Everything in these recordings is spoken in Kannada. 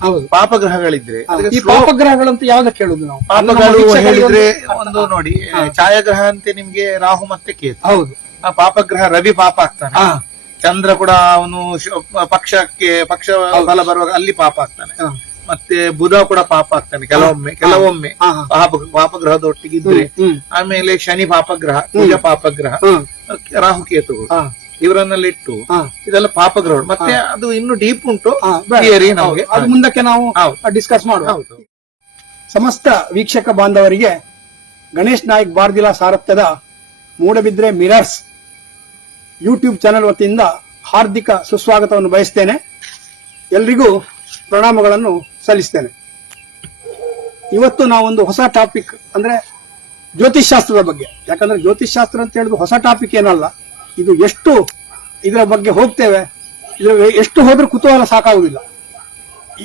ಹೌದು. ಪಾಪಗ್ರಹಗಳಿದ್ರೆ ಈ ಪಾಪಗ್ರಹಗಳಂತ ಯಾವ್ದಕ್ಕೆ ಹೇಳುದು ನಾವು? ಪಾಪಗಳು ಹೇಳಿದ್ರೆ ಒಂದು- ನೋಡಿ ಛಾಯಾಗ್ರಹ ಅಂತ ನಿಮ್ಗೆ ರಾಹು ಮತ್ತೆ ಕೇತು. ಹೌದು. ಆ ಪಾಪಗ್ರಹ ರವಿ ಪಾಪ ಆಗ್ತಾನೆ. ಚಂದ್ರ ಕೂಡ ಅವನು ಪಕ್ಷಕ್ಕೆ ಪಕ್ಷ ಬಲ ಬರುವಾಗ ಅಲ್ಲಿ ಪಾಪ ಆಗ್ತಾನೆ. ಮತ್ತೆ ಬುಧ ಕೂಡ ಪಾಪ ಆಗ್ತಾನೆ ಕೆಲವೊಮ್ಮೆ ಕೆಲವೊಮ್ಮೆ. ಪಾಪ ಪಾಪಗ್ರಹದ ಇದ್ರೆ ಆಮೇಲೆ ಶನಿ ಪಾಪಗ್ರಹ ಕುಜ ಪಾಪಗ್ರಹ. ಹ್ಮ್. ಹಾ. ಇದೆಲ್ಲ ಪಾಪಗ್ರಹ ಮತ್ತೆ ಅದು ಇನ್ನು ಡೀಪ್ ಉಂಟು ನಮಗೆ. ಅದು ಮುಂದಕ್ಕೆ ನಾವು. ಡಿಸ್ಕಸ್ ಮಾಡುವ. ಸಮಸ್ತ ವೀಕ್ಷಕ ಬಾಂಧವರಿಗೆ ಗಣೇಶ್ ನಾಯಕ್ ಬಾರ್ದಿಲ ಸಾರಥ್ಯದ ಮೂಡಬಿದ್ರೆ ಮಿರರ್ಸ್ ಯೂಟ್ಯೂಬ್ ಚಾನೆಲ್ ವತಿಯಿಂದ ಹಾರ್ದಿಕ ಸುಸ್ವಾಗತವನ್ನು ಬಯಸ್ತೇನೆ. ಎಲ್ರಿಗೂ ಪ್ರಣಾಮಗಳನ್ನು ಸಲ್ಲಿಸ್ತೇನೆ. ಇವತ್ತು ನಾವೊಂದು ಹೊಸ ಟಾಪಿಕ್ ಅಂದ್ರೆ ಜ್ಯೋತಿಷ್ ಶಾಸ್ತ್ರದ ಬಗ್ಗೆ. ಯಾಕಂದ್ರೆ ಜ್ಯೋತಿಷ್ ಶಾಸ್ತ್ರ ಅಂತ ಹೇಳಿದ್ರು ಹೊಸ ಟಾಪಿಕ್ ಏನಲ್ಲ. ಇದು ಎಷ್ಟು ಇದರ ಬಗ್ಗೆ ಹೋಗ್ತೇವೆ, ಇದರ ಎಷ್ಟು ಹೋದ್ರೂ ಕುತೂಹಲ ಸಾಕಾಗುವುದಿಲ್ಲ.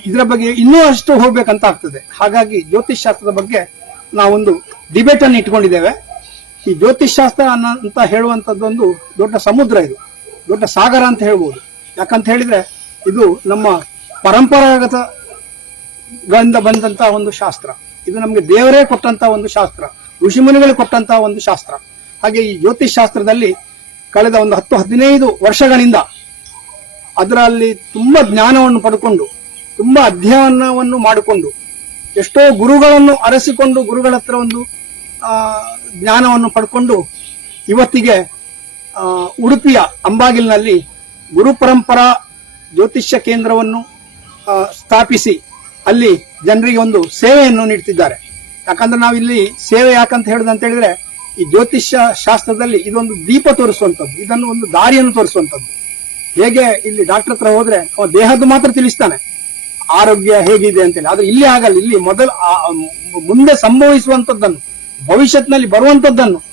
ಇದರ ಬಗ್ಗೆ ಇನ್ನೂ ಅಷ್ಟು ಹೋಗ್ಬೇಕಂತ ಆಗ್ತದೆ. ಹಾಗಾಗಿ ಜ್ಯೋತಿಷ್ ಶಾಸ್ತ್ರದ ಬಗ್ಗೆ ನಾವೊಂದು ಡಿಬೇಟ್ ಅನ್ನು ಇಟ್ಕೊಂಡಿದ್ದೇವೆ. ಈ ಜ್ಯೋತಿಷ್ ಶಾಸ್ತ್ರ ಅಂತ ಹೇಳುವಂತದ್ದೊಂದು ದೊಡ್ಡ ಸಮುದ್ರ ಇದು. ದೊಡ್ಡ ಸಾಗರ ಅಂತ ಹೇಳ್ಬೋದು. ಯಾಕಂತ ಹೇಳಿದ್ರೆ ಇದು ನಮ್ಮ ಪರಂಪರಾಗತ ಗಂಧ ಬಂದಂತ ಒಂದು ಶಾಸ್ತ್ರ. ಇದು ನಮಗೆ ದೇವರೇ ಕೊಟ್ಟಂತ ಒಂದು ಶಾಸ್ತ್ರ. ಋಷಿಮುನಿಗಳು ಕೊಟ್ಟಂತ ಒಂದು ಶಾಸ್ತ್ರ. ಹಾಗೆ ಈ ಜ್ಯೋತಿಷ್ ಶಾಸ್ತ್ರದಲ್ಲಿ ಕಳೆದ ಒಂದು ಹತ್ತು ಹದಿನೈದು ವರ್ಷಗಳಿಂದ ಅದರಲ್ಲಿ ತುಂಬ ಜ್ಞಾನವನ್ನು ಪಡ್ಕೊಂಡು, ತುಂಬ ಅಧ್ಯಯನವನ್ನು ಮಾಡಿಕೊಂಡು, ಎಷ್ಟೋ ಗುರುಗಳನ್ನು ಅರಸಿಕೊಂಡು, ಗುರುಗಳ ಹತ್ರ ಒಂದು ಜ್ಞಾನವನ್ನು ಪಡ್ಕೊಂಡು ಇವತ್ತಿಗೆ ಉಡುಪಿಯ ಅಂಬಾಗಿಲಿನಲ್ಲಿ ಗುರು ಪರಂಪರಾ ಜ್ಯೋತಿಷ್ಯ ಕೇಂದ್ರವನ್ನು ಸ್ಥಾಪಿಸಿ ಅಲ್ಲಿ ಜನರಿಗೆ ಒಂದು ಸೇವೆಯನ್ನು ನೀಡ್ತಿದ್ದಾರೆ. ಯಾಕಂದ್ರೆ ನಾವು ಇಲ್ಲಿ ಸೇವೆ ಯಾಕಂತ ಹೇಳಿದಂತ ಹೇಳಿದ್ರೆ ಈ ಜ್ಯೋತಿಷ್ಯ ಶಾಸ್ತ್ರದಲ್ಲಿ ಇದೊಂದು ದೀಪ ತೋರಿಸುವಂತದ್ದು ಇದನ್ನು ಒಂದು ದಾರಿಯನ್ನು ತೋರಿಸುವಂತದ್ದು ಹೇಗೆ ಇಲ್ಲಿ ಡಾಕ್ಟರ್ ಹತ್ರ ಹೋದ್ರೆ ಅವ ದೇಹದ್ದು ಮಾತ್ರ ತಿಳಿಸ್ತಾನೆ. ಆರೋಗ್ಯ ಹೇಗಿದೆ ಅಂತೇಳಿ. ಆದ್ರೆ ಇಲ್ಲಿ ಆಗಲ್ಲ ಇಲ್ಲಿ ಮೊದಲು ಮುಂದೆ ಸಂಭವಿಸುವಂತದ್ದನ್ನು ಭವಿಷ್ಯತ್ನಲ್ಲಿ ಬರುವಂತದ್ದನ್ನು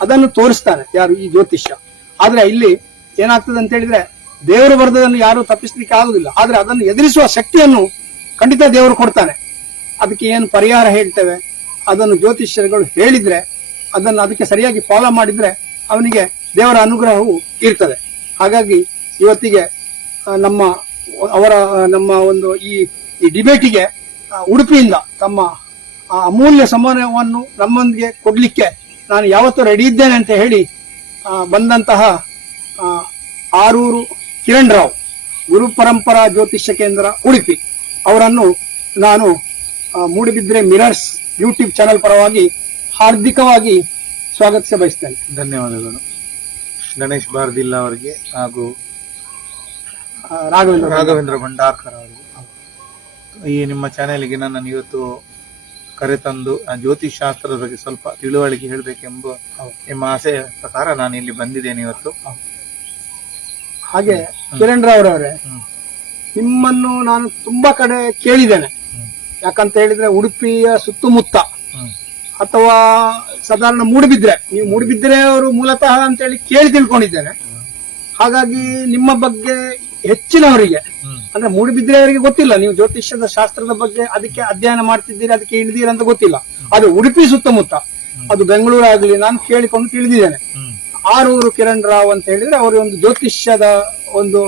ಅದನ್ನು ತೋರಿಸ್ತಾನೆ ಯಾರು ಈ ಜ್ಯೋತಿಷ್ಯ. ಆದ್ರೆ ಇಲ್ಲಿ ಏನಾಗ್ತದೆ ಅಂತ ಹೇಳಿದ್ರೆ ದೇವರು ಬರೆದದನ್ನು ಯಾರು ತಪ್ಪಿಸ್ಲಿಕ್ಕೆ ಆಗುದಿಲ್ಲ. ಆದ್ರೆ ಅದನ್ನು ಎದುರಿಸುವ ಶಕ್ತಿಯನ್ನು ಖಂಡಿತ ದೇವರು ಕೊಡ್ತಾನೆ. ಅದಕ್ಕೆ ಏನು ಪರಿಹಾರ ಹೇಳ್ತೇವೆ? ಅದನ್ನು ಜ್ಯೋತಿಷ್ಯರುಗಳು ಹೇಳಿದ್ರೆ ಅದನ್ನು ಅದಕ್ಕೆ ಸರಿಯಾಗಿ ಫಾಲೋ ಮಾಡಿದ್ರೆ ಅವನಿಗೆ ದೇವರ ಅನುಗ್ರಹವು ಇರ್ತದೆ. ಹಾಗಾಗಿ ಇವತ್ತಿಗೆ ನಮ್ಮ ಅವರ ನಮ್ಮ ಒಂದು ಈ ಈ ಡಿಬೇಟಿಗೆ ಉಡುಪಿಯಿಂದ ತಮ್ಮ ಅಮೂಲ್ಯ ಸಮಾನವನ್ನು ನಮ್ಮೊಂದಿಗೆ ಕೊಡಲಿಕ್ಕೆ ನಾನು ಯಾವತ್ತೂ ರೆಡಿ ಇದ್ದೇನೆ ಅಂತ ಹೇಳಿ ಬಂದಂತಹ ಆರೂರು ಕಿರಣ್ ರಾವ್, ಗುರು ಪರಂಪರಾ ಜ್ಯೋತಿಷ್ಯ ಕೇಂದ್ರ ಉಡುಪಿ. ಅವರನ್ನು ನಾನು ಮೂಡಿಬಿದ್ರೆ ಮಿರರ್ಸ್ ಯೂಟ್ಯೂಬ್ ಚಾನೆಲ್ ಪರವಾಗಿ ಹಾರ್ದಿಕವಾಗಿ ಸ್ವಾಗತಿಸ ಬಯಸ್ತೇನೆ ಧನ್ಯವಾದಗಳು. ಗಣೇಶ್ ಬಾರ್ದಿಲ್ಲ ಅವರಿಗೆ ಹಾಗೂ ರಾಘವೇಂದ್ರ ರಾಘವೇಂದ್ರ ಭಂಡಾರ್ಕರ್ ಅವರಿಗೆ. ಈ ನಿಮ್ಮ ಚಾನೆಲ್ಗೆ ನನ್ನನ್ನು ಇವತ್ತು ಕರೆತಂದು ಆ ಜ್ಯೋತಿಷ್ ಶಾಸ್ತ್ರದ ಬಗ್ಗೆ ಸ್ವಲ್ಪ ತಿಳುವಳಿಕೆ ಹೇಳಬೇಕೆಂಬ ನಿಮ್ಮ ಆಸೆ ಪ್ರಕಾರ ನಾನು ಇಲ್ಲಿ ಬಂದಿದ್ದೇನೆ ಇವತ್ತು. ಹಾಗೆ ಕಿರಣ್ ರಾವ್ ಅವರೇ ನಿಮ್ಮನ್ನು ನಾನು ತುಂಬಾ ಕಡೆ ಕೇಳಿದ್ದೇನೆ. ಯಾಕಂತ ಹೇಳಿದ್ರೆ ಉಡುಪಿಯ ಸುತ್ತಮುತ್ತ. ಅಥವಾ ಸಾಧಾರಣ ಮೂಡುಬಿದ್ರೆ, ನೀವು ಮೂಡುಬಿದ್ರೆ ಅವರು ಮೂಲತಃ ಅಂತ ಹೇಳಿ ಕೇಳಿ ತಿಳ್ಕೊಂಡಿದ್ದೇನೆ ಹಾಗಾಗಿ ನಿಮ್ಮ ಬಗ್ಗೆ ಹೆಚ್ಚಿನವರಿಗೆ. ಅಂದ್ರೆ ಮೂಡುಬಿದ್ರೆ ಅವರಿಗೆ ಗೊತ್ತಿಲ್ಲ ನೀವು ಜ್ಯೋತಿಷ್ಯದ ಶಾಸ್ತ್ರದ ಬಗ್ಗೆ ಅದಕ್ಕೆ ಅಧ್ಯಯನ ಮಾಡ್ತಿದ್ದೀರಿ, ಅದಕ್ಕೆ ಇಳಿದೀರ ಅಂತ ಗೊತ್ತಿಲ್ಲ ಅದು ಉಡುಪಿ ಸುತ್ತಮುತ್ತ, ಅದು ಬೆಂಗಳೂರು ಆಗ್ಲಿ ನಾನು ಕೇಳಿಕೊಂಡು ತಿಳಿದಿದ್ದೇನೆ. ಆರೂರು ಕಿರಣ್ ರಾವ್ ಅಂತ ಹೇಳಿದ್ರೆ ಅವರು ಒಂದು ಜ್ಯೋತಿಷ್ಯದ ಒಂದು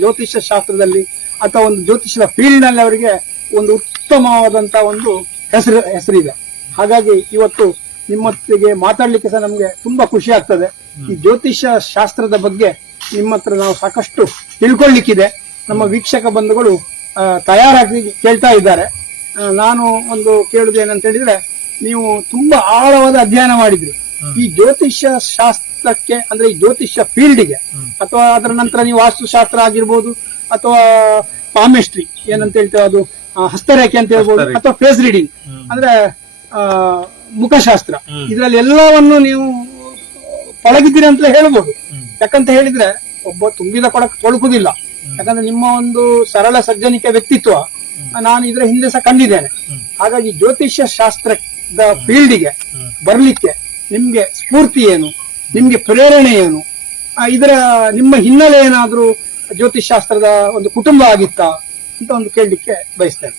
ಜ್ಯೋತಿಷ್ಯ ಶಾಸ್ತ್ರದಲ್ಲಿ ಅಥವಾ ಒಂದು ಜ್ಯೋತಿಷ್ಯದ ಫೀಲ್ಡ್ನಲ್ಲಿ ಅವರಿಗೆ ಒಂದು ಉತ್ತಮವಾದಂತ ಒಂದು ಹೆಸರು, ಹೆಸರಿದೆ ಹಾಗಾಗಿ ಇವತ್ತು ನಿಮ್ಮೊತ್ತಿಗೆ ಮಾತಾಡ್ಲಿಕ್ಕೆ ಸಹ ನಮಗೆ ತುಂಬಾ ಖುಷಿ ಆಗ್ತದೆ. ಈ ಜ್ಯೋತಿಷ್ಯ ಶಾಸ್ತ್ರದ ಬಗ್ಗೆ ನಿಮ್ಮ ಹತ್ರ ನಾವು ಸಾಕಷ್ಟು ತಿಳ್ಕೊಳ್ಳಿಕ್ಕಿದೆ ನಮ್ಮ ವೀಕ್ಷಕ ಬಂಧುಗಳು ತಯಾರಾಗಿ ಕೇಳ್ತಾ ಇದ್ದಾರೆ. ನಾನು ಒಂದು ಕೇಳುದೇನಂತ ಹೇಳಿದ್ರೆ ನೀವು ತುಂಬಾ ಆಳವಾದ ಅಧ್ಯಯನ ಮಾಡಿದ್ರಿ. ಈ ಜ್ಯೋತಿಷ್ಯ ಶಾಸ್ತ್ರಕ್ಕೆ ಅಂದ್ರೆ ಈ ಜ್ಯೋತಿಷ್ಯ ಫೀಲ್ಡ್ಗೆ ಅಥವಾ ಅದರ ನಂತರ ನೀವು ವಾಸ್ತುಶಾಸ್ತ್ರ ಆಗಿರ್ಬೋದು ಅಥವಾ ಪಾಮಿಸ್ಟ್ರಿ ಏನಂತ ಹೇಳ್ತೇವೆ ಅದು ಹಸ್ತರೇಖೆ ಅಂತ ಹೇಳ್ಬೋದು ಅಥವಾ ಫೇಸ್ ರೀಡಿಂಗ್ ಅಂದ್ರೆ ಮುಖಶಾಸ್ತ್ರ. ಇದ್ರಲ್ಲಿ ಎಲ್ಲವನ್ನು ನೀವು ಪಳಗಿದ್ದೀರಿ ಅಂತ ಹೇಳ್ಬೋದು. ಯಾಕಂತ ಹೇಳಿದ್ರೆ ಒಬ್ಬ ತುಂಬಿದ ಕೊಡಕ್ ತೊಳಕುದಿಲ್ಲ ಯಾಕಂದ್ರೆ ನಿಮ್ಮ ಒಂದು ಸರಳ ಸಜ್ಜನಿಕೆ ವ್ಯಕ್ತಿತ್ವ ನಾನು ಇದರ ಹಿಂದೆ ಸಹ ಕಂಡಿದ್ದೇನೆ. ಹಾಗಾಗಿ ಜ್ಯೋತಿಷ್ಯ ಶಾಸ್ತ್ರದ ಫೀಲ್ಡ್ಗೆ ಬರಲಿಕ್ಕೆ ಬರ್ಲಿಕ್ಕೆ ನಿಮ್ಗೆ ಸ್ಫೂರ್ತಿ ಏನು? ನಿಮ್ಗೆ ಪ್ರೇರಣೆ ಏನು? ಇದರ ನಿಮ್ಮ ಹಿನ್ನೆಲೆ ಏನಾದ್ರೂ ಜ್ಯೋತಿಷ್ ಶಾಸ್ತ್ರದ ಒಂದು ಕುಟುಂಬ ಆಗಿತ್ತಾ ಅಂತ ಒಂದು ಕೇಳಲಿಕ್ಕೆ ಬಯಸ್ತೇನೆ.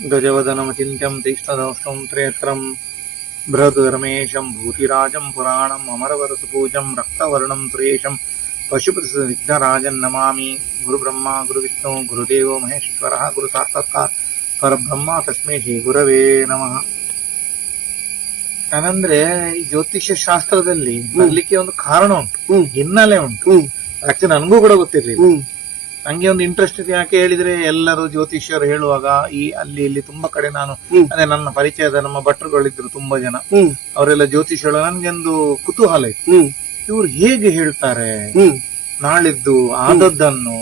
ಗಜವದನಂ ಚಿಂತ್ಯಂ ತೀಕ್ಷ್ಣದಂಷ್ಟಂ ತ್ರೇತ್ರಂ ಬೃಹದ್ ರಮೇಶಂ ಭೂತಿರಾಜಂ ಪುರಾಣಂ ಅಮರವರಸು ಪೂಜಂ ರಕ್ತವರ್ಣಂ ಸುರೇಶಂ ಪಶುಪತಿ ವಿಘ್ನರಾಜನ್ ನಮಾಮಿ ಗುರುಬ್ರಹ್ಮ ಗುರು ವಿಷ್ಣು ಗುರುದೇವೋ ಮಹೇಶ್ವರ ಗುರು ಸಾಕ್ಷಾತ್ಕಾರ ಪರಬ್ರಹ್ಮ ತಸ್ಮೈ ಶ್ರೀ ಗುರವೇ ನಮಃ ನಾನಂದ್ರೆ ಈ ಜ್ಯೋತಿಷ್ಯ ಶಾಸ್ತ್ರದಲ್ಲಿ ಬರ್ಲಿಕ್ಕೆ ಒಂದು ಕಾರಣ ಉಂಟು. ಹಿನ್ನೆಲೆ ಉಂಟು. ಆಕ್ಚುಲಿ ನನಗೂ ಕೂಡ ಗೊತ್ತಿರ್ಲಿಲ್ಲ. ಹ್ಮ್. ನಂಗೆ ಒಂದು ಇಂಟ್ರೆಸ್ಟ್ ಇದೆ. ಯಾಕೆ ಹೇಳಿದ್ರೆ ಎಲ್ಲರೂ ಜ್ಯೋತಿಷ್ಯರು ಹೇಳುವಾಗ ಈ ಅಲ್ಲಿ ಇಲ್ಲಿ ತುಂಬಾ ಕಡೆ ನಾನು. ಅದೇ ನನ್ನ ಪರಿಚಯದ ನಮ್ಮ ಭಟ್ರುಗಳಿದ್ರು ತುಂಬಾ ಜನ. ಅವರೆಲ್ಲ ಜ್ಯೋತಿಷ್ಯಗಳು ನನ್ಗೆ ಒಂದು ಕುತೂಹಲ ಇತ್ತು. ಇವ್ರು ಹೇಗೆ ಹೇಳ್ತಾರೆ? ನಾಳಿದ್ದು ಆದದ್ದನ್ನು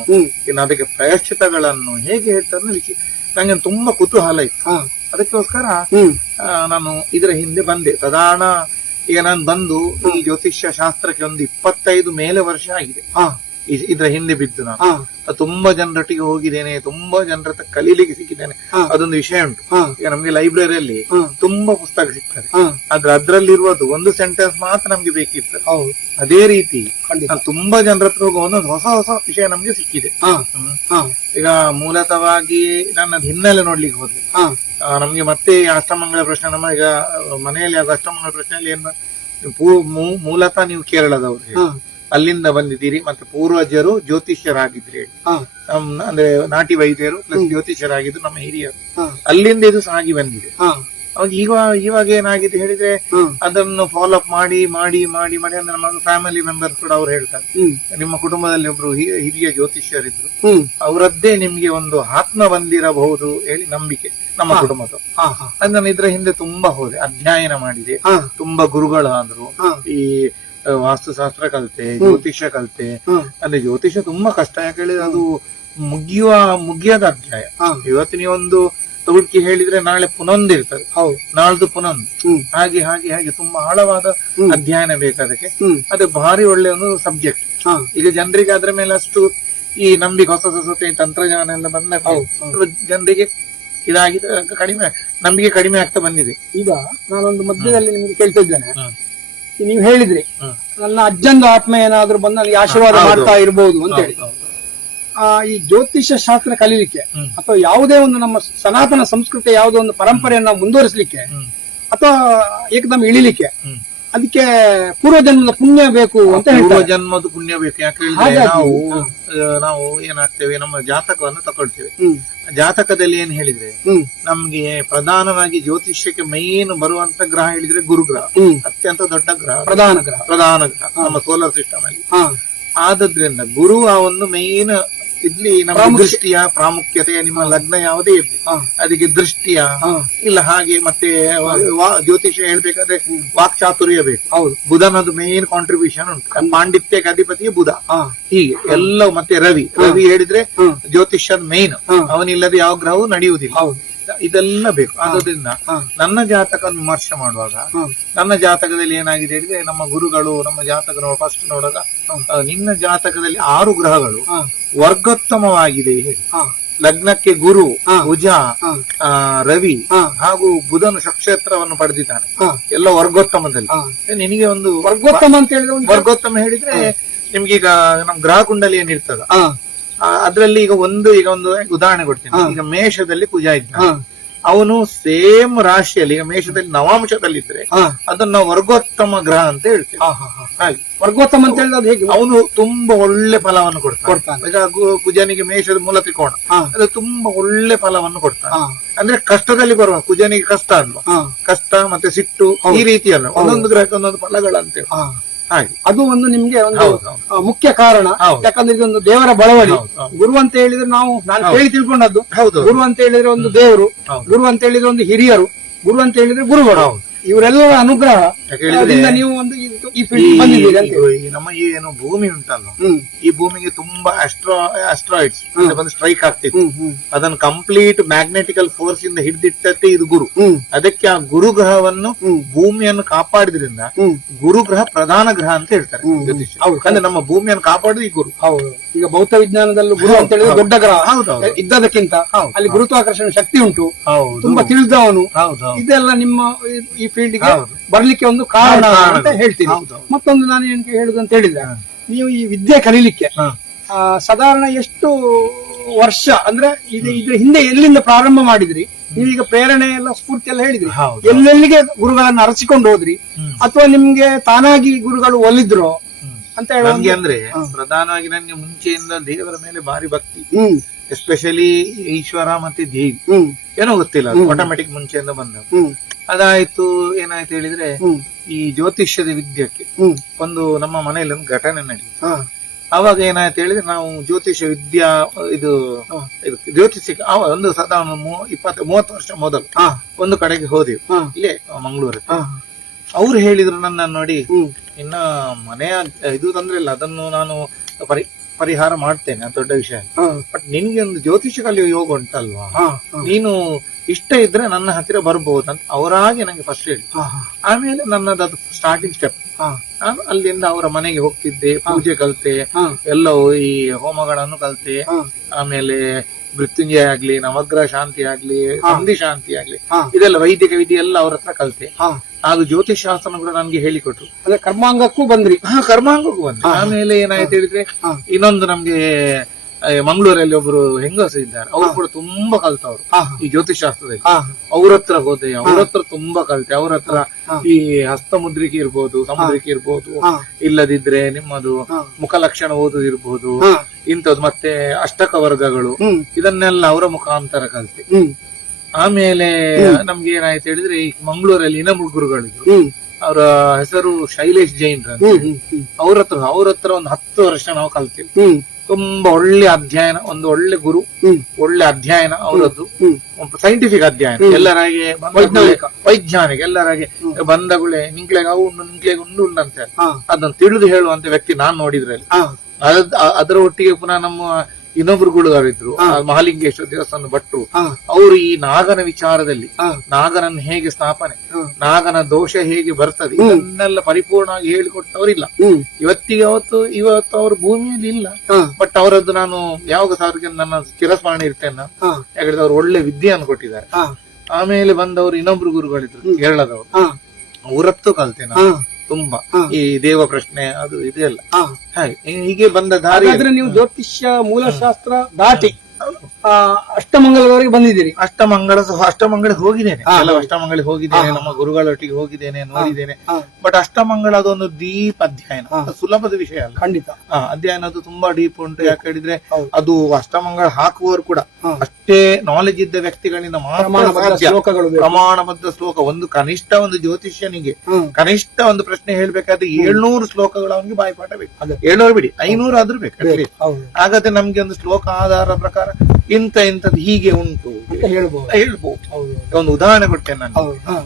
ಇನ್ನು ಅದಕ್ಕೆ ಪ್ರಯಶ್ಚಿತಗಳನ್ನು ಹೇಗೆ ಹೇಳ್ತಾರೆ ನಂಗೆ ತುಂಬಾ ಕುತೂಹಲ ಇತ್ತು. ಅದಕ್ಕೋಸ್ಕರ ನಾನು ಇದರ ಹಿಂದೆ ಬಂದೆ. ಸಾಧಾರಣ ಈಗ ನಾನು ಬಂದು ಈ ಜ್ಯೋತಿಷ್ಯ ಶಾಸ್ತ್ರಕ್ಕೆ ಒಂದು ಇಪ್ಪತ್ತೈದು ಮೇಲೆ ವರ್ಷ ಆಗಿದೆ. ಇದರ ಹಿಂದೆ ಬಿದ್ದು ನಾನು. ತುಂಬಾ ಜನರೊಟ್ಟಿಗೆ ಹೋಗಿದ್ದೇನೆ ತುಂಬಾ ಜನರ ಹತ್ರ ಕಲೀಲಿಕ್ಕೆ ಸಿಕ್ಕಿದ್ದೇನೆ. ಅದೊಂದು ವಿಷಯ ಉಂಟು. ಈಗ ನಮ್ಗೆ ಲೈಬ್ರರಿಯಲ್ಲಿ ತುಂಬಾ ಪುಸ್ತಕ ಸಿಗ್ತದೆ. ಆದ್ರೆ ಅದ್ರಲ್ಲಿರುವುದು ಒಂದು ಸೆಂಟೆನ್ಸ್ ಮಾತ್ರ ನಮ್ಗೆ ಬೇಕಿತ್ತು. ಹೌದು. ಅದೇ ರೀತಿ ತುಂಬಾ ಜನರ ಹತ್ರ ಹೋಗುವ ಒಂದೊಂದು ಹೊಸ ಹೊಸ ವಿಷಯ ನಮ್ಗೆ ಸಿಕ್ಕಿದೆ. ಈಗ ಮೂಲತವಾಗಿ ನನ್ನ ಹಿನ್ನೆಲೆ ನೋಡ್ಲಿಕ್ಕೆ ಹೋದ್ರೆ ನಮ್ಗೆ ಮತ್ತೆ ಅಷ್ಟಮಂಗಳ ಅಷ್ಟಮಂಗಲ ಪ್ರಶ್ನೆ ನಮ್ಮ ಈಗ ಮನೆಯಲ್ಲಿ ಆದ ಅಷ್ಟಮಂಗಲ ಪ್ರಶ್ನೆಯಲ್ಲಿ ಏನು ಮೂಲತಃ ನೀವು ಕೇರಳದವರು ಹಾ. ಅಲ್ಲಿಂದ ಬಂದಿದ್ದೀರಿ ಮತ್ತೆ ಪೂರ್ವಜರು ಜ್ಯೋತಿಷ್ಯರಾಗಿದ್ರಿ ಅಂದ್ರೆ ನಾಟಿ ವೈದ್ಯರು ಪ್ಲಸ್ ಜ್ಯೋತಿಷ್ಯರಾಗಿದ್ದು ನಮ್ಮ ಹಿರಿಯರು. ಅಲ್ಲಿಂದ ಇದು ಸಾಗಿ ಬಂದಿದೆ. ಅವಾಗ ಈಗ ಇವಾಗ ಏನಾಗಿದೆ ಹೇಳಿದ್ರೆ ಅದನ್ನು ಫಾಲೋ ಅಪ್ ಮಾಡಿ ಮಾಡಿ ಮಾಡಿ ಮಾಡಿ ಅಂದ್ರೆ ನಮ್ಮ ಫ್ಯಾಮಿಲಿ ಮೆಂಬರ್ ಕೂಡ ಅವ್ರು ಹೇಳ್ತಾರೆ. ನಿಮ್ಮ ಕುಟುಂಬದಲ್ಲಿ ಒಬ್ರು ಹಿರಿಯ ಜ್ಯೋತಿಷ್ಯರಿದ್ರು. ಅವರದ್ದೇ ನಿಮ್ಗೆ ಒಂದು ಆತ್ಮ ಬಂದಿರಬಹುದು ಹೇಳಿ ನಂಬಿಕೆ ನಮ್ಮ ಕುಟುಂಬದ ನಾನು ಇದ್ರ ಹಿಂದೆ ತುಂಬಾ ಹೋದೆ ಅಧ್ಯಯನ ಮಾಡಿದೆ ತುಂಬಾ ಗುರುಗಳಾದ್ರು. ಈ ವಾಸ್ತುಶಾಸ್ತ್ರ ಕಲಿತೆ ಜ್ಯೋತಿಷ್ಯ ಕಲಿತೆ. ಅಂದ್ರೆ ಜ್ಯೋತಿಷ್ಯ ತುಂಬಾ ಕಷ್ಟ ಯಾಕೆ ಹೇಳಿದ್ರೆ ಅದು ಮುಗಿಯುವ ಮುಗಿಯದ ಅಧ್ಯಾಯ. ಇವತ್ತು ನೀವೊಂದು ತಗುಡ್ಕಿ ಹೇಳಿದ್ರೆ ನಾಳೆ ಪುನೊಂದು ಇರ್ತದೆ ಹೌದು. ನಾಳ್ದು ಪುನೊಂದು. ಹಾಗೆ ಹಾಗೆ ಹಾಗೆ ತುಂಬಾ ಆಳವಾದ. ಅಧ್ಯಯನ ಬೇಕಾದಕ್ಕೆ. ಅದು ಭಾರಿ ಒಳ್ಳೆ ಒಂದು ಸಬ್ಜೆಕ್ಟ್ ಈಗ ಜನರಿಗೆ ಅದ್ರ ಮೇಲೆ ಅಷ್ಟು ಈ ನಂಬಿಕೆ ಹೊಸ ಹೊಸ ತಂತ್ರಜ್ಞಾನ ಎಲ್ಲ ಬಂದ ಹೌದು, ಹೌದು. ಜನರಿಗೆ ಇದಾಗಿದೆ ಕಡಿಮೆ ನಂಬಿಕೆ ಕಡಿಮೆ ಆಗ್ತಾ ಬಂದಿದೆ. ಈಗ ನಾನೊಂದು ಮಧ್ಯದಲ್ಲಿ ನಿಮ್ಗೆ ಕೇಳ್ತಾ ಇದ್ದೇನೆ. ಹ್ಮ್. ಈ ನೀವು ಹೇಳಿದ್ರಿ. ನನ್ನ ಅಜ್ಜಂದು ಆತ್ಮ ಏನಾದ್ರೂ ಬಂದು ನನಗೆ ಆಶೀರ್ವಾದ ಮಾಡ್ತಾ ಇರಬಹುದು ಅಂತ ಹೇಳಿ. ಆ ಈ ಜ್ಯೋತಿಷ್ಯ ಶಾಸ್ತ್ರ ಕಲೀಲಿಕ್ಕೆ. ಅಥವಾ ಯಾವುದೇ ಒಂದು ನಮ್ಮ ಸನಾತನ ಸಂಸ್ಕೃತಿ ಯಾವುದೋ ಒಂದು ಪರಂಪರೆಯನ್ನ ಮುಂದುವರಿಸಲಿಕ್ಕೆ. ಅಥವಾ ಏಕದಮ್ ಇಳಿಲಿಕ್ಕೆ. ಅದಕ್ಕೆ ಪೂರ್ವಜನ್ಮದ ಪುಣ್ಯ ಬೇಕು ಅಂತ ಪೂರ್ವ ಹೇಳ್ತಾರೆ. ಜನ್ಮದ ಪುಣ್ಯ ಬೇಕು. ಯಾಕಂದ್ರೆ ಹಾಗಾಗಿ, ನಾವು ಆ, ನಾವು ಏನಾಗ್ತೇವೆ ನಮ್ಮ ಜಾತಕವನ್ನು ತಗೊಳ್ತೇವೆ. ಹ್ಮ್. ಜಾತಕದಲ್ಲಿ ಏನ್ ಹೇಳಿದ್ರೆ ಹ್ಮ್. ನಮ್ಗೆ ಪ್ರಧಾನವಾಗಿ ಜ್ಯೋತಿಷ್ಯಕ್ಕೆ ಮೈನ್ ಬರುವಂತ ಗ್ರಹ ಹೇಳಿದ್ರೆ ಗುರುಗ್ರಹ. ಹ್ಮ್. ಅತ್ಯಂತ ದೊಡ್ಡ ಗ್ರಹ. ಪ್ರಧಾನ ಗ್ರಹ. ಪ್ರಧಾನ ಗ್ರಹ ನಮ್ಮ ಸೋಲಾರ್ ಸಿಸ್ಟಮ್ ಅಲ್ಲಿ. ಹಾ. ಆದದ್ರಿಂದ ಗುರು ಆ ಒಂದು ಮೈನ್ ಇಲ್ಲಿ ನಮ್ಮ. ದೃಷ್ಟಿಯ ಪ್ರಾಮುಖ್ಯತೆ ನಿಮ್ಮ ಲಗ್ನ ಯಾವುದೇ ಇರ್ಲಿ ಅದಕ್ಕೆ ದೃಷ್ಟಿಯ ಇಲ್ಲ ಹಾಗೆ ಮತ್ತೆ ಜ್ಯೋತಿಷ್ಯ ಹೇಳ್ಬೇಕಾದ್ರೆ ವಾಕ್ಚಾತುರ್ಯ ಬೇಕು ಹೌದು. ಬುಧನದು ಮೇನ್ ಕಾಂಟ್ರಿಬ್ಯೂಷನ್ ಉಂಟು. ಪಾಂಡಿತ್ಯಕ್ಕೆ ಅಧಿಪತಿ ಬುಧ. ಹೀಗೆ ಎಲ್ಲವೂ ಮತ್ತೆ ರವಿ. ರವಿ ಹೇಳಿದ್ರೆ ಹ್ಮ್ ಜ್ಯೋತಿಷ್ಯದ ಮೇನ್. ಅವನಿಲ್ಲದೆ ಯಾವ ಗ್ರಹವೂ ನಡೆಯುವುದಿಲ್ಲ. ಇದೆಲ್ಲ ಬೇಕು. ಆದ್ದರಿಂದ ಹಾ. ನನ್ನ ಜಾತಕ ವಿಮರ್ಶೆ ಮಾಡುವಾಗ ನನ್ನ ಜಾತಕದಲ್ಲಿ ಏನಾಗಿದೆ ಹೇಳಿದ್ರೆ ನಮ್ಮ ಗುರುಗಳು ನಮ್ಮ ಜಾತಕ ನೋಡ ಫಸ್ಟ್ ನೋಡಾಗ ನಿನ್ನ ಜಾತಕದಲ್ಲಿ ಆರು ಗ್ರಹಗಳು ವರ್ಗೋತ್ತಮವಾಗಿದೆ ಹೇಳಿ. ಲಗ್ನಕ್ಕೆ ಗುರು. ಭುಜ ರವಿ ಹಾಗೂ ಬುಧನು ಸಕ್ಷೇತ್ರವನ್ನು ಪಡೆದಿದ್ದಾನೆ. ಎಲ್ಲ ವರ್ಗೋತ್ತಮದಲ್ಲಿ. ನಿನಗೆ ಒಂದು ವರ್ಗೋತ್ತಮ ಅಂತ ಹೇಳಿದ್ರೆ ವರ್ಗೋತ್ತಮ ಹೇಳಿದ್ರೆ ನಿಮ್ಗೀಗ ನಮ್ ಗ್ರಹ ಕುಂಡಲಿ ಏನಿರ್ತದ? ಅದ್ರಲ್ಲಿ ಈಗ ಒಂದು ಈಗ ಒಂದು ಉದಾಹರಣೆ ಕೊಡ್ತೀನಿ. ಈಗ ಮೇಷದಲ್ಲಿ ಪೂಜಾ ಇದ್ದ. ಅವನು ಸೇಮ್ ರಾಶಿಯಲ್ಲಿ ಈಗ ಮೇಷದಲ್ಲಿ ನವಾಂಶದಲ್ಲಿ ಇದ್ರೆ ಅದನ್ನ ವರ್ಗೋತ್ತಮ ಗ್ರಹ ಅಂತ ಹೇಳ್ತೇವೆ. ಹಾಗೆ. ವರ್ಗೋತ್ತಮ ಅಂತ ಹೇಳಿದ್ರೆ ಹೇಗೆ? ಅವನು ತುಂಬಾ ಒಳ್ಳೆ ಫಲವನ್ನು ಕೊಡ್ತಾನೆ. ಕೊಡ್ತಾನೆ. ಈಗ ಕುಜನಿಗೆ ಮೇಷದ ಮೂಲ ತ್ರಿಕೋಣ ಅದು ತುಂಬಾ ಒಳ್ಳೆ ಫಲವನ್ನು ಕೊಡ್ತಾನೆ. ಅಂದ್ರೆ ಕಷ್ಟದಲ್ಲಿ ಬರುವ ಕುಜನಿಗೆ ಕಷ್ಟ ಅಲ್ವಾ? ಕಷ್ಟ ಮತ್ತೆ ಸಿಟ್ಟು ಈ ರೀತಿಯಲ್ಲ. ಒಂದೊಂದು ಗ್ರಹಕ್ಕೆ ಒಂದೊಂದು ಫಲಗಳಂತೇವೆ ಹಾಗೆ ಅದು ಒಂದು ನಿಮ್ಗೆ ಒಂದು. ಮುಖ್ಯ ಕಾರಣ. ಯಾಕಂದ್ರೆ ಇದೊಂದು ದೇವರ ಬಳವಳಿ. ಗುರು ಅಂತ ಹೇಳಿದ್ರೆ ನಾವು ನಾನು ಕೇಳಿ ತಿಳ್ಕೊಂಡದ್ದು. ಗುರು ಅಂತ ಹೇಳಿದ್ರೆ ಒಂದು ದೇವರು. ಗುರು ಅಂತ ಹೇಳಿದ್ರೆ ಒಂದು ಹಿರಿಯರು. ಗುರು ಅಂತ ಹೇಳಿದ್ರೆ ಗುರುಗಳು. ಇವರೆಲ್ಲರ ಅನುಗ್ರಹ. ಅದರಿಂದ ನೀವು ಒಂದು ಈ ಈ ಬಂದಿದ್ದೀರಿ ಅಂತ. ಹೇಳಿ. ಈ ನಮ್ಮ ಈ ಏನು ಭೂಮಿ ಉಂಟಲ್ಲ ಹ್ಮ್. ಈ ಭೂಮಿಗೆ ತುಂಬಾ ಅಸ್ಟ್ರೋ ಅಸ್ಟ್ರಾಯ್ಡ್ಸ್ ಬಂದು ಸ್ಟ್ರೈಕ್ ಆಗ್ತಿತ್ತು. ಅದನ್ನ ಹ್ಮ್. ಅದನ್ನು ಕಂಪ್ಲೀಟ್ ಮ್ಯಾಗ್ನೆಟಿಕಲ್ ಫೋರ್ಸ್ ಇಂದ ಹಿಡಿದಿಟ್ಟತ್ತೆ ಇದು ಗುರು. ಹ್ಮ್. ಅದಕ್ಕೆ ಆ ಗುರು ಗ್ರಹವನ್ನು ಭೂಮಿಯನ್ನು ಕಾಪಾಡಿದ್ರಿಂದ ಹ್ಮ್. ಗುರು ಗ್ರಹ ಪ್ರಧಾನ ಗ್ರಹ ಅಂತ ಹೇಳ್ತಾರೆ. ಜ್ಯೋತಿಷ್ಯ. ಹೌದು. ಅಂದ್ರೆ ನಮ್ಮ ಭೂಮಿಯನ್ನು ಕಾಪಾಡುದು ಈ ಗುರು. ಹೌದು. ಈಗ ಭೌತ ವಿಜ್ಞಾನದಲ್ಲೂ ಗುರು ಅಂತ ಹೇಳಿದ್ರೆ ದೊಡ್ಡ ಗ್ರಹ. ಇದ್ದದಕ್ಕಿಂತ ಹೌದು. ಅಲ್ಲಿ ಗುರುತ್ವಾಕರ್ಷಣ ಶಕ್ತಿ ಉಂಟು. ಹೌದು ತುಂಬಾ ತಿಳಿದವನು. ಹೌದು ಇದೆಲ್ಲ ನಿಮ್ಮ ಈ- ಈ ಫೀಲ್ಡ್ಗೆ. ಬರ್ಲಿಕ್ಕೆ ಒಂದು ಕಾರಣ. ಅಂತ ಹೇಳ್ತೀನಿ. ಮತ್ತೊಂದು ನಾನು ಏನಕ್ಕೆ ಹೇಳುದು ಅಂತ ಹೇಳಿದ್ರೆ ನೀವು ಈ ವಿದ್ಯೆ ಕಲೀಲಿಕ್ಕೆ ಆ, ಸಾಧಾರಣ ಎಷ್ಟು ವರ್ಷ ಅಂದ್ರೆ ಇದು ಇದ್ರ ಹಿಂದೆ ಎಲ್ಲಿಂದ ಪ್ರಾರಂಭ ಮಾಡಿದ್ರಿ? ನೀವೀಗ ಪ್ರೇರಣೆ ಎಲ್ಲ ಸ್ಫೂರ್ತಿ ಎಲ್ಲ ಹೇಳಿದ್ರಿ. ಎಲ್ಲೆಲ್ಲಿಗೆ ಗುರುಗಳನ್ನ ಅರಸಿಕೊಂಡು ಹೋದ್ರಿ? ಅಥವಾ ನಿಮ್ಗೆ ತಾನಾಗಿ ಗುರುಗಳು ಒಲಿದ್ರು. ಅಂತ ನನ್ಗೆ ಅಂದ್ರೆ ಪ್ರಧಾನವಾಗಿ ನನಗೆ ಮುಂಚೆಯಿಂದ ದೇವರ ಮೇಲೆ ಭಾರಿ ಭಕ್ತಿ. ಎಸ್ಪೆಷಲಿ ಈಶ್ವರ ಮತ್ತೆ ದೇವಿ. ಏನೋ ಗೊತ್ತಿಲ್ಲ. ಆಟೋಮೆಟಿಕ್ ಮುಂಚೆಯಿಂದ ಬಂದ ಅದಾಯ್ತು ಏನಾಯ್ತು ಹೇಳಿದ್ರೆ ಈ ಜ್ಯೋತಿಷ್ಯದ ವಿದ್ಯಕ್ಕೆ ಒಂದು ನಮ್ಮ ಮನೆಯಲ್ಲಿ ಒಂದು ಘಟನೆ ನಡೆಯಿತು ಅವಾಗ ಏನಾಯ್ತು ಹೇಳಿದ್ರೆ ನಾವು ಜ್ಯೋತಿಷ್ಯ ವಿದ್ಯಾ ಇದು ಜ್ಯೋತಿಷ್ಯಕ್ಕೆ ಒಂದು ಸದಾ ಇಪ್ಪತ್ತು ಮೂವತ್ತು ವರ್ಷ ಮೊದಲು ಒಂದು ಕಡೆಗೆ ಹೋದೆವು. ಇಲ್ಲೇ ಮಂಗಳೂರು ಅವ್ರು ಹೇಳಿದ್ರು ನನ್ನ ನೋಡಿ ಇನ್ನ ಮನೆಯ ಇದು ತೊಂದ್ರೆ ಇಲ್ಲ ಅದನ್ನು ನಾನು ಪರಿ ಪರಿಹಾರ ಮಾಡ್ತೇನೆ ಅದು ದೊಡ್ಡ ವಿಷಯ. ಬಟ್ ನಿನ್ಗೆ ಒಂದು ಜ್ಯೋತಿಷ ಕಲಿಯೋ ಯೋಗ ಉಂಟಲ್ವಾ? ನೀನು ಇಷ್ಟ ಇದ್ರೆ ನನ್ನ ಹತ್ತಿರ ಬರ್ಬಹುದು ಅಂತ ಅವರಾಗಿ ನಂಗೆ ಫಸ್ಟ್ ಹೇಳಿ. ಆಮೇಲೆ ನನ್ನದು ಸ್ಟಾರ್ಟಿಂಗ್ ಸ್ಟೆಪ್ ಹಾ. ನಾನು ಅಲ್ಲಿಂದ ಅವರ ಮನೆಗೆ ಹೋಗ್ತಿದ್ದೆ ಪೂಜೆ ಕಲ್ತೆ ಎಲ್ಲವೂ ಈ ಹೋಮಗಳನ್ನು ಕಲ್ತೆ ಆಮೇಲೆ ಮೃತ್ಯುಂಜಯ ಆಗ್ಲಿ ನವಗ್ರಹ ಶಾಂತಿ ಆಗ್ಲಿ ಸಂಧಿ ಶಾಂತಿ ಆಗ್ಲಿ ಇದೆಲ್ಲ ವೈದಿಕ ವಿಧಿ ಎಲ್ಲ ಅವ್ರ ಹತ್ರ ಕಲಿತೆ. ಹಾಗೂ ಜ್ಯೋತಿಷ್ ಶಾಸ್ತ್ರ ಕೂಡ ನನ್ಗೆ ಹೇಳಿಕೊಟ್ರು. ಅದೇ ಕರ್ಮಾಂಗಕ್ಕೂ ಬಂದ್ರಿ. ಹಾ ಕರ್ಮಾಂಗಕ್ಕೂ ಬಂದ್ರಿ ಆಮೇಲೆ ಏನಾಯ್ತು ಹೇಳಿದ್ರೆ ಇನ್ನೊಂದು ನಮ್ಗೆ ಮಂಗಳೂರಲ್ಲಿ ಒಬ್ರು ಹೆಂಗಸು ಇದ್ದಾರೆ. ಅವ್ರು ಕೂಡ ತುಂಬಾ ಕಲ್ತವ್ರು ಈ ಜ್ಯೋತಿಷ್ ಶಾಸ್ತ್ರದಲ್ಲಿ. ಅವ್ರ ಹತ್ರ ಹೋದೆ. ಅವ್ರ ಹತ್ರ ತುಂಬಾ ಕಲ್ತೆ. ಅವ್ರ ಹತ್ರ ಈ ಹಸ್ತಮುದ್ರಿಕೆ ಇರ್ಬೋದು ಸಮುದ್ರಿಕೆ ಇರ್ಬೋದು. ಇಲ್ಲದಿದ್ರೆ ನಿಮ್ಮದು ಮುಖ ಲಕ್ಷಣ ಓದೋದಿರ್ಬೋದು. ಇಂಥದ್ದು ಮತ್ತೆ ಅಷ್ಟಕ ವರ್ಗಗಳು ಇದನ್ನೆಲ್ಲ ಅವರ ಮುಖಾಂತರ ಕಲಿತೆ. ಆಮೇಲೆ ನಮ್ಗೆ ಏನಾಯ್ತು ಹೇಳಿದ್ರೆ ಈ ಮಂಗಳೂರಲ್ಲಿ ಇನ್ನ ಹುಡುಗರುಗಳಿದ್ರು. ಅವರ ಹೆಸರು ಶೈಲೇಶ್ ಜೈನ್ ಅವ್ರ ಹತ್ರ ಅವ್ರ ಹತ್ರ ಒಂದು ಹತ್ತು ವರ್ಷ ನಾವು ಕಲ್ತೇವೆ. ತುಂಬಾ ಒಳ್ಳೆ ಅಧ್ಯಯನ ಒಂದು ಒಳ್ಳೆ ಗುರು ಒಳ್ಳೆ ಅಧ್ಯಯನ ಅವರದ್ದು. ಸೈಂಟಿಫಿಕ್ ಅಧ್ಯಯನ. ಎಲ್ಲರಾಗೆ ವೈಜ್ಞಾನಿಕ. ಎಲ್ಲರಾಗೆ ಬಂದಗುಳೆ ನಿಂಕ್ಲೆಗೆ ಅವು ಉಂಡು ನಿಂಕ್ಲೆಗೆ ಉಂಡು ಉಂಡಂತೆ ಅದನ್ನು ತಿಳಿದು ಹೇಳುವಂತ ವ್ಯಕ್ತಿ ನಾನ್ ನೋಡಿದ್ರಲ್ಲಿ. ಅದರ ಒಟ್ಟಿಗೆ ಪುನಃ ನಮ್ಮ ಇನ್ನೊಬ್ರು ಗುಳುಗಾರಿದ್ರು ಮಹಾಲಿಂಗೇಶ್ವರ ದೇವಸ್ಥಾನ ಭಟ್ರು ಅವರು ಈ ನಾಗನ ವಿಚಾರದಲ್ಲಿ ನಾಗನನ್ನು ಹೇಗೆ ಸ್ಥಾಪನೆ ನಾಗನ ದೋಷ ಹೇಗೆ ಬರ್ತದೆ ಇದನ್ನೆಲ್ಲ ಪರಿಪೂರ್ಣವಾಗಿ ಹೇಳಿಕೊಟ್ಟವರಿಲ್ಲ. ಇವತ್ತಿಗೆ ಅವತ್ತು ಇವತ್ತು ಅವ್ರ ಭೂಮಿಯಲ್ಲಿ ಇಲ್ಲ. ಬಟ್ ಅವರದ್ದು ನಾನು ಯಾವಾಗ ಸಾರಿಗೆ ನನ್ನ ಚಿರಸ್ಮರಣೆ ಇರ್ತೇನೆ ಯಾಕಂದ್ರೆ ಅವ್ರು ಒಳ್ಳೆ ವಿದ್ಯೆಯನ್ನು ಕೊಟ್ಟಿದ್ದಾರೆ. ಆಮೇಲೆ ಬಂದವರು ಇನ್ನೊಬ್ರು ಗುರುಗಳಿದ್ರು ಕೇರಳದವರು. ಅವರತ್ತು ಕಲ್ತೆ ನಾನು ತುಂಬಾ. ಈ ದೇವ ಪ್ರಶ್ನೆ ಅದು ಇದೆಲ್ಲ ಹಾಗೆ ಹೀಗೆ ಬಂದ ದಾರಿ ಹಾಗಾದ್ರೆ ನೀವು ಜ್ಯೋತಿಷ್ಯ ಮೂಲಶಾಸ್ತ್ರ ದಾಟಿ. ಅಷ್ಟಮಂಗಲದವರೆಗೆ ಬಂದಿದ್ದೀರಿ. ಅಷ್ಟಮಂಗಳ ಅಷ್ಟಮಂಗಳ ಹೋಗಿದ್ದೇನೆ. ಕೆಲವು ಹೋಗಿದ್ದೇನೆ ನಮ್ಮ ಗುರುಗಳೊಟ್ಟಿಗೆ ಹೋಗಿದ್ದೇನೆ ನೋಡಿದ್ದೇನೆ. ಬಟ್ ಅಷ್ಟಮಂಗಳ ಅದೊಂದು ಡೀಪ್ ಅಧ್ಯಯನ. ಸುಲಭದ ವಿಷಯ ಅಲ್ಲ. ಖಂಡಿತ. ಅಧ್ಯಯನ ಅದು ತುಂಬಾ ಡೀಪ್ ಉಂಟು. ಯಾಕೆ ಹೇಳಿದ್ರೆ ಅದು ಅಷ್ಟಮಂಗಳ ಹಾಕುವವರು ಕೂಡ ಅಷ್ಟೇ ನಾಲೆಜ್ ಇದ್ದ ವ್ಯಕ್ತಿಗಳಿಂದ ಪ್ರಮಾಣಬದ್ಧ ಶ್ಲೋಕಗಳು ಬೇಕು. ಪ್ರಮಾಣಬದ್ಧ ಶ್ಲೋಕ ಒಂದು ಕನಿಷ್ಠ ಒಂದು ಜ್ಯೋತಿಷ್ಯನಿಗೆ ಕನಿಷ್ಠ ಒಂದು ಪ್ರಶ್ನೆ ಹೇಳ್ಬೇಕಾದ್ರೆ ಏಳ್ನೂರು ಶ್ಲೋಕಗಳು ಅವನಿಗೆ ಬಾಯಿಪಾಠ ಬೇಕು. ಏಳ್ನೂರು ಬಿಡಿ ಐನೂರು ಆದ್ರೂ ಬೇಕು. ಹಾಗಾದ್ರೆ ನಮ್ಗೆ ಒಂದು ಶ್ಲೋಕ ಆಧಾರ ಪ್ರಕಾರ ಇಂತ ಇಂಥದ್ದು ಹೀಗೆ ಉಂಟು ಹೇಳ್ಬಹುದು ಹೇಳ್ಬೋದು. ಹೇಳ್ಬೋದು. ಹೌದು ಒಂದು ಉದಾಹರಣೆ ಕೊಟ್ಟೆ ನಾನು.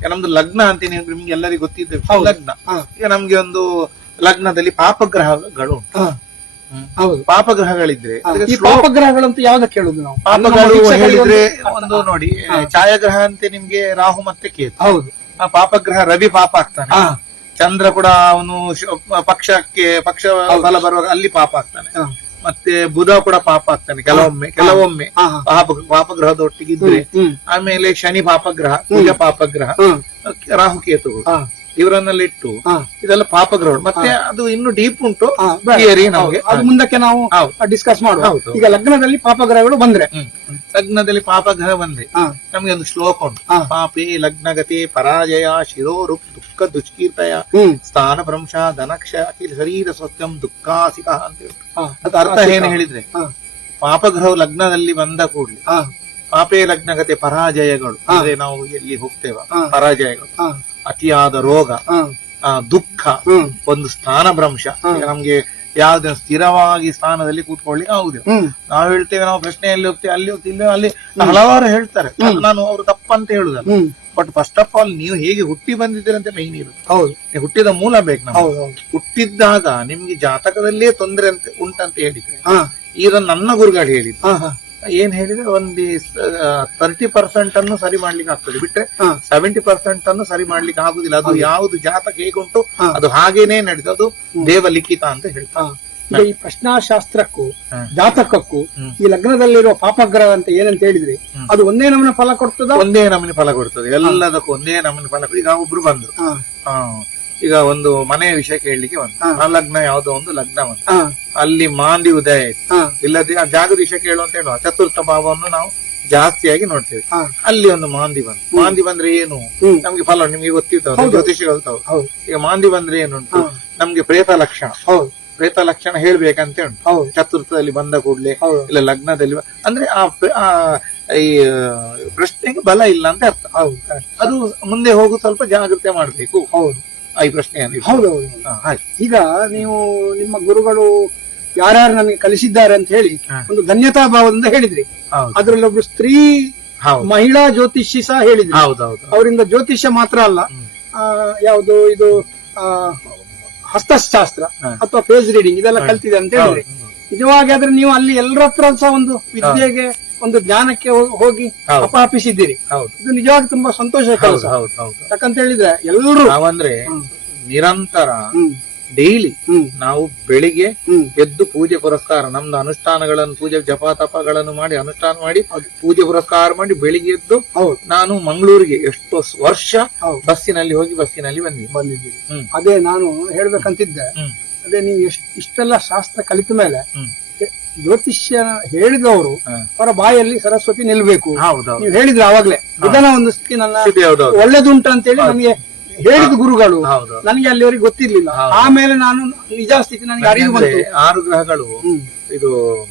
ನಮ್ದು ಲಗ್ನ ಅಂತ ನಿಮ್ಗೆ ಎಲ್ಲರಿಗೂ ಗೊತ್ತಿದ್ದ ಲಗ್ನ. ಈಗ ನಮ್ಗೆ ಒಂದು ಲಗ್ನದಲ್ಲಿ ಪಾಪಗ್ರಹಗಳು ಉಂಟು. ಹೌದು. ಪಾಪಗ್ರಹಗಳಿದ್ರೆ ಈ ಪಾಪಗ್ರಹಗಳು ಅಂತ ಯಾವ್ದಕ್ಕೆ ಹೇಳುದು ನಾವು? ಪಾಪಗ್ರಹ ಪಾಪಗಳು ಹೇಳಿದ್ರೆ ಒಂದು- ನೋಡಿ ಛಾಯಾಗ್ರಹ ಅಂತ ನಿಮ್ಗೆ ರಾಹು ಮತ್ತೆ ಕೇತು. ಹೌದು. ಆ ಪಾಪಗ್ರಹ ರವಿ ಪಾಪ ಆಗ್ತಾನೆ. ಚಂದ್ರ ಕೂಡ ಅವನು ಪಕ್ಷಕ್ಕೆ ಪಕ್ಷ ಬಲ ಬರುವಾಗ ಅಲ್ಲಿ ಪಾಪ ಆಗ್ತಾನೆ. ಮತ್ತೆ ಬುಧ ಕೂಡ ಪಾಪ ಆಗ್ತಾನೆ ಕೆಲವೊಮ್ಮೆ ಕೆಲವೊಮ್ಮೆ ಪಾಪ ಪಾಪಗ್ರಹದ ಒಟ್ಟಿಗೆ ಇದ್ರೆ ಆಮೇಲೆ ಶನಿ ಪಾಪಗ್ರಹ ಕುಜ ಪಾಪಗ್ರಹ ರಾಹುಕೇತು ರಾಹು ಕೇತುಗಳು ಹಾ. ಇವರನ್ನೆಲ್ಲ ಇಟ್ಟು ಇದೆಲ್ಲ ಪಾಪಗ್ರಹ ಮತ್ತೆ ಅದು ಇನ್ನು ಡೀಪ್ ಉಂಟು theory ಅದು ಮುಂದಕ್ಕೆ ನಾವು ಡಿಸ್ಕಸ್ ಮಾಡುವ. ಈಗ ಲಗ್ನದಲ್ಲಿ ಪಾಪಗ್ರಹಗಳು ಬಂದ್ರೆ? ಲಗ್ನದಲ್ಲಿ ಪಾಪಗ್ರಹ ಬಂದ್ರೆ ನಮ್ಗೆ ಒಂದು ಶ್ಲೋಕ ಉಂಟು. ಪಾಪೇ ಲಗ್ನಗತಿ ಪರಾಜಯ ಶಿರೋರುಪ್ ದುಃಖ ದುಷ್ಕೀರ್ತಯ ಸ್ಥಾನ ಭ್ರಂಶ ಧನಕ್ಷ ಅಖಿಲ ಶರೀರ ಸ್ವತ್ಯಂ ದುಃಖಾಸಿಕ ಅಂತ ಹೇಳಿ ಹಾ. ಅರ್ಥ ಏನು ಹೇಳಿದ್ರೆ? ಪಾಪಗ್ರಹವು ಲಗ್ನದಲ್ಲಿ ಬಂದ ಕೂಡಲೇ ಪಾಪೇ ಲಗ್ನಗತೆ ಪರಾಜಯಗಳು. ಅಂದ್ರೆ ನಾವು ಎಲ್ಲಿ ಹೋಗ್ತೇವ? ಪರಾಜಯಗಳು. ಅತಿಯಾದ ರೋಗ ಆ, ದುಃಖ ಒಂದು ಸ್ಥಾನ ಭ್ರಂಶ. ನಮ್ಗೆ ಯಾವ್ದೇ ಸ್ಥಿರವಾಗಿ ಸ್ಥಾನದಲ್ಲಿ ಕೂತ್ಕೊಳ್ಳಿಕ್ಕೆ ಆಗುದಿಲ್ಲ. ನಾವು ಹೇಳ್ತೇವೆ ನಾವು ಪ್ರಶ್ನೆಯಲ್ಲಿ ಹೋಗ್ತೇವೆ ಅಲ್ಲಿ ಹೋಗ್ತೀವಿ ಇಲ್ಲಿ ಅಲ್ಲಿ ಹಲವಾರು ಹೇಳ್ತಾರೆ. ನಾನು ಅವರು ತಪ್ಪಂತ ಹೇಳುದಲ್ಲ. ಬಟ್ ಫಸ್ಟ್ ಆಫ್ ಆಲ್ ನೀವು ಹೇಗೆ ಹುಟ್ಟಿ ಬಂದಿದ್ದೀರಂತ ಮೈನ್ ಇರುತ್ತೆ. ಹೌದು. ಹುಟ್ಟಿದ ಮೂಲ ಬೇಕು ನಾವು ಹುಟ್ಟಿದ್ದಾಗ ನಿಮ್ಗೆ ಜಾತಕದಲ್ಲೇ ತೊಂದರೆ ಅಂತ ಉಂಟಂತ ಹೇಳಿದ್ರೆ ಈಗ ನನ್ನ ಗುರುಗಳು ಹೇಳಿದ್ರು. ಏನ್ ಹೇಳಿದ್ರೆ ಒಂದು ತರ್ಟಿ ಪರ್ಸೆಂಟ್ ಅನ್ನು ಸರಿ ಮಾಡ್ಲಿಕ್ಕೆ ಆಗ್ತದೆ. ಬಿಟ್ರೆ ಹಾ. ಸೆವೆಂಟಿ ಪರ್ಸೆಂಟ್ ಅನ್ನು ಸರಿ ಮಾಡ್ಲಿಕ್ಕೆ ಆಗುದಿಲ್ಲ. ಅದು ಯಾವ್ದು ಜಾತಕ ಹೇಗುಂಟು. ಅದು ಹಾಗೇನೆ ನಡೀತು ಅದು ದೇವ ಲಿಖಿತ ಅಂತ ಹೇಳ್ತಾರೆ. ಈಗ ಈ ಪ್ರಶ್ನಾಶಾಸ್ತ್ರಕ್ಕೂ. ಜಾತಕಕ್ಕೂ ಈ ಲಗ್ನದಲ್ಲಿರುವ ಪಾಪಗ್ರಹ ಅಂತ ಏನಂತ ಹೇಳಿದ್ರೆ? ಅದು ಒಂದೇ ನಮೂನೆ ಫಲ ಕೊಡ್ತದ? ಒಂದೇ ನಮೂನೆ ಫಲ ಕೊಡ್ತದೆ. ಎಲ್ಲದಕ್ಕೂ ಒಂದೇ ನಮೂನಿ ಫಲ ಈಗ ಒಬ್ರು ಬಂದ್ರು. ಈಗ ಒಂದು ಮನೆಯ ವಿಷಯ ಕೇಳಲಿಕ್ಕೆ ಬಂತು ಹಾ. ಆ ಲಗ್ನ ಯಾವುದೋ ಒಂದು ಲಗ್ನ ಬಂತು. ಅಲ್ಲಿ ಮಾಂದಿ ಉದಯ ಆಯ್ತು. ಇಲ್ಲದೆ ಆ ಜಾಗದ ವಿಷಯ ಕೇಳು ಅಂತ ಹೇಳುವ. ಚತುರ್ಥ ಭಾವವನ್ನು ನಾವು ಜಾಸ್ತಿಯಾಗಿ ನೋಡ್ತೇವೆ. ಅಲ್ಲಿ ಒಂದು ಮಾಂದಿ ಬಂತು. ಮಾಂದಿ ಬಂದ್ರೆ ಏನು? ನಮ್ಗೆ ಫಲ ನಿಮ್ಗೆ ಗೊತ್ತಿತ್ತು ಜ್ಯೋತಿಷಿಗಳು ಹೌದು. ಈಗ ಮಾಂದಿ ಬಂದ್ರೆ ಏನು ಉಂಟು ನಮ್ಗೆ ಪ್ರೇತ ಲಕ್ಷಣ. ಹೌದು. ಪ್ರೇತ ಲಕ್ಷಣ ಹೇಳ್ಬೇಕಂತ ಉಂಟು. ಚತುರ್ಥದಲ್ಲಿ ಬಂದ ಕೂಡಲೇ ಇಲ್ಲ ಲಗ್ನದಲ್ಲಿ ಅಂದ್ರೆ ಆ ಈ ಪ್ರಶ್ನೆಗೆ ಬಲ ಇಲ್ಲ ಅಂತ ಅರ್ಥ. ಅದು ಮುಂದೆ ಹೋಗು ಸ್ವಲ್ಪ ಜಾಗ್ರತೆ ಮಾಡ್ಬೇಕು. ಹೌದು. ಈ ಪ್ರಶ್ನೆ ಹೌದು ಈಗ ನೀವು ನಿಮ್ಮ ಗುರುಗಳು ಯಾರ್ಯಾರು ನನಗೆ ಕಲಿಸಿದ್ದಾರೆ ಅಂತ ಹೇಳಿ ಒಂದು ಧನ್ಯತಾ ಭಾವದಿಂದ ಹೇಳಿದ್ರಿ. ಅದರಲ್ಲೊಬ್ರು ಅದರಲ್ಲಿ ಒಬ್ರು ಸ್ತ್ರೀ ಮಹಿಳಾ ಜ್ಯೋತಿಷಿ ಸಹ ಹೇಳಿದ್ರು. ಹೌದೌದು ಅವರಿಂದ ಜ್ಯೋತಿಷ್ಯ ಮಾತ್ರ ಅಲ್ಲ ಆ, ಯಾವುದು ಇದು ಹಸ್ತಶಾಸ್ತ್ರ. ಅಥವಾ ಫೇಸ್ ರೀಡಿಂಗ್ ಇದೆಲ್ಲ ಕಲ್ತಿದೆ ಅಂತ ಹೇಳಿದ್ರಿ. ನಿಜವಾಗಿ ಆದ್ರೆ ನೀವು ಅಲ್ಲಿ ಎಲ್ಲರ ಹತ್ರ ಸಹ ಒಂದು ವಿದ್ಯೆಗೆ ಒಂದು ಜ್ಞಾನಕ್ಕೆ ಹೋಗಿ. ಅಪಾಪಿಸಿದ್ದೀರಿ. ಹೌದು. ಇದು ನಿಜವಾಗಿ ತುಂಬಾ ಸಂತೋಷ ಯಾಕಂತ ಹೇಳಿದ್ರೆ ಎಲ್ಲರೂ ನಾವಂದ್ರೆ ನಿರಂತರ ಡೈಲಿ ನಾವು ಬೆಳಿಗ್ಗೆ ಎದ್ದು ಪೂಜೆ ಪುರಸ್ಕಾರ ನಮ್ದು ಅನುಷ್ಠಾನಗಳನ್ನು ಪೂಜೆ ಜಪ ತಪಗಳನ್ನು ಮಾಡಿ ಅನುಷ್ಠಾನ ಮಾಡಿ ಪೂಜೆ ಪುರಸ್ಕಾರ ಮಾಡಿ ಬೆಳಿಗ್ಗೆ ಎದ್ದು ಹೌದು. ನಾನು ಮಂಗಳೂರಿಗೆ ಎಷ್ಟೋ ವರ್ಷ ಬಸ್ಸಿನಲ್ಲಿ ಹೋಗಿ ಬಸ್ಸಿನಲ್ಲಿ ಬಂದಿ ಬಂದಿದ್ದೀನಿ ಅದೇ ನಾನು ಹೇಳ್ಬೇಕಂತಿದ್ದೆ. ಅದೇ ನೀವು ಎಷ್ಟು ಇಷ್ಟೆಲ್ಲ ಶಾಸ್ತ್ರ ಕಲಿತ ಮೇಲೆ ಜ್ಯೋತಿಷ್ಯ ಹೇಳಿದವರು. ಅವರ ಬಾಯಲ್ಲಿ ಸರಸ್ವತಿ ನಿಲ್ಬೇಕು. ನೀವು ಹೇಳಿದ್ರೆ ಆವಾಗ್ಲೇ. ಇದನ್ನ ಒಂದು ಸ್ಥಿತಿ ನನ್ನ ಒಳ್ಳೇದುಂಟ ಅಂತ ಹೇಳಿ ನನಗೆ ಹೇಳಿದ ಗುರುಗಳು. ಹೌದು. ನನಗೆ ಅಲ್ಲಿವರೆಗೆ ಗೊತ್ತಿರ್ಲಿಲ್ಲ. ಆಮೇಲೆ ನಾನು ನಿಜ ಸ್ಥಿತಿ ನನಗೆ ಅರಿವು ಬಂತು. ಆರು ಗ್ರಹಗಳು ಇದು.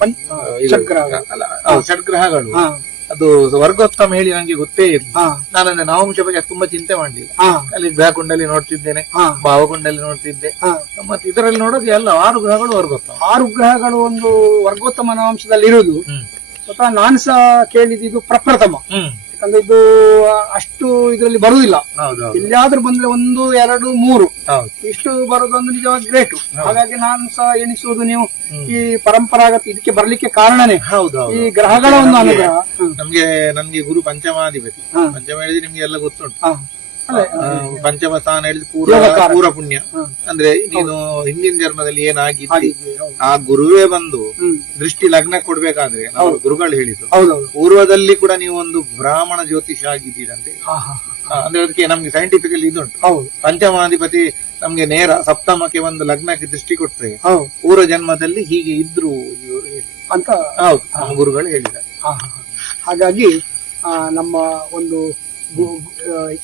ಅಲ್ಲ, ಷಡ್ಗ್ರಹಗಳು ಅದು ವರ್ಗೋತ್ತಮ ಹೇಳಿ ನಂಗೆ ಗೊತ್ತೇ ಇಲ್ಲ. ನಾನು ಅಂದ್ರೆ ನವಾಂಶ ಬಗ್ಗೆ ತುಂಬಾ ಚಿಂತೆ ಮಾಡಲಿಲ್ಲ. ಅಲ್ಲಿ ಗ್ರಹ ಕುಂಡಲಿ ನೋಡ್ತಿದ್ದೇನೆ ಹಾ. ಭಾವಗುಂಡಲಿ ನೋಡ್ತಿದ್ದೆ. ಮತ್ತೆ ಇದರಲ್ಲಿ ನೋಡೋದು ಎಲ್ಲ ಆರು ಗ್ರಹಗಳು ವರ್ಗೋತ್ತಮ. ಆರು ಗ್ರಹಗಳು ಒಂದು ವರ್ಗೋತ್ತಮ ನವಾಂಶದಲ್ಲಿ ಇರುವುದು ಸ್ವತಃ ನಾನು ಸಹ ಕೇಳಿದ್ದು ಪ್ರಪ್ರಥಮ. ಹ್ಮ್. ಯಾಕಂದ್ರೆ ಇದು ಅಷ್ಟು ಇದರಲ್ಲಿ ಬರುವುದಿಲ್ಲ ಇಲ್ಲಿ ಎಲ್ಲಿಯಾದ್ರೂ ಬಂದ್ರೆ ಒಂದು ಎರಡು ಮೂರು. ಇಷ್ಟು ಬರೋದೊಂದು ನಿಜವಾಗಿ ಗ್ರೇಟ್ ಹಾಗಾಗಿ ನಾನು ಸಹ ಎಣಿಸುವುದು ನೀವು ಈ ಪರಂಪರಾಗತ ಇದಕ್ಕೆ ಬರ್ಲಿಕ್ಕೆ ಕಾರಣನೇ. ಹೌದು ಈ ಗ್ರಹಗಳ ಒಂದು ಅನುಗ್ರಹ. ನಮ್ಗೆ ನಮ್ಗೆ ನನ್ಗೆ ಗುರು ಪಂಚಮಾಧಿಪತಿ. ಪಂಚಮಾಧಿಪತಿ ಪಂಚಮ ಹೇಳಿದ್ರೆ ನಿಮ್ಗೆ ಎಲ್ಲ ಗೊತ್ತುಂಟು. ಪಂಚಮ ಸ್ಥಾನ ಹೇಳಿದ್ರೆ ಪೂರ್ವ. ಪೂರ್ವ ಪುಣ್ಯ ಅಂದ್ರೆ ನೀನು ಹಿಂದಿನ ಜನ್ಮದಲ್ಲಿ ಏನಾಗಿದ್ದಿ? ಆ ಗುರುವೇ ಬಂದು ದೃಷ್ಟಿ ಲಗ್ನ ಕೊಡ್ಬೇಕಾದ್ರೆ ನಾವು ಗುರುಗಳು ಹೇಳಿದ್ರು. ಪೂರ್ವದಲ್ಲಿ ಕೂಡ ನೀವು ಒಂದು ಬ್ರಾಹ್ಮಣ ಜ್ಯೋತಿಷ ಆಗಿದ್ದೀರಂತೆ ಅಂದ್ರೆ ಅದಕ್ಕೆ ನಮ್ಗೆ ಸೈಂಟಿಫಿಕಲಿ ಇದುಂಟು. ಹೌದು. ಪಂಚಮಾಧಿಪತಿ ನಮ್ಗೆ ನೇರ ಸಪ್ತಮಕ್ಕೆ ಒಂದು ಲಗ್ನಕ್ಕೆ ದೃಷ್ಟಿ ಕೊಟ್ರೆ ಪೂರ್ವ ಜನ್ಮದಲ್ಲಿ ಹೀಗೆ ಇದ್ರು ಅಂತ ಹೌದು ನಮ್ಮ ಗುರುಗಳು ಹೇಳಿದ್ದಾರೆ. ಹಾಗಾಗಿ ನಮ್ಮ ಒಂದು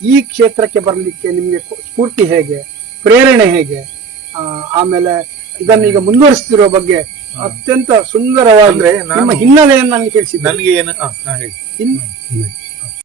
ಈ ಕ್ಷೇತ್ರಕ್ಕೆ ಬರಲಿಕ್ಕೆ ನಿಮ್ಗೆ ಸ್ಫೂರ್ತಿ ಹೇಗೆ? ಪ್ರೇರಣೆ ಹೇಗೆ? ಆ, ಆಮೇಲೆ ಇದನ್ನ ಈಗ ಮುಂದುವರಿಸ್ತಿರೋ ಬಗ್ಗೆ ಅತ್ಯಂತ ಸುಂದರವಾದ್ರೆ ನಮ್ಮ ನಾನು- ನಿಮ್ಮ ಹಿನ್ನೆಲೆಯನ್ನು ನನಗೆ ತಿಳಿಸಿದ್ದೆ. ನನಗೆ ಏನು?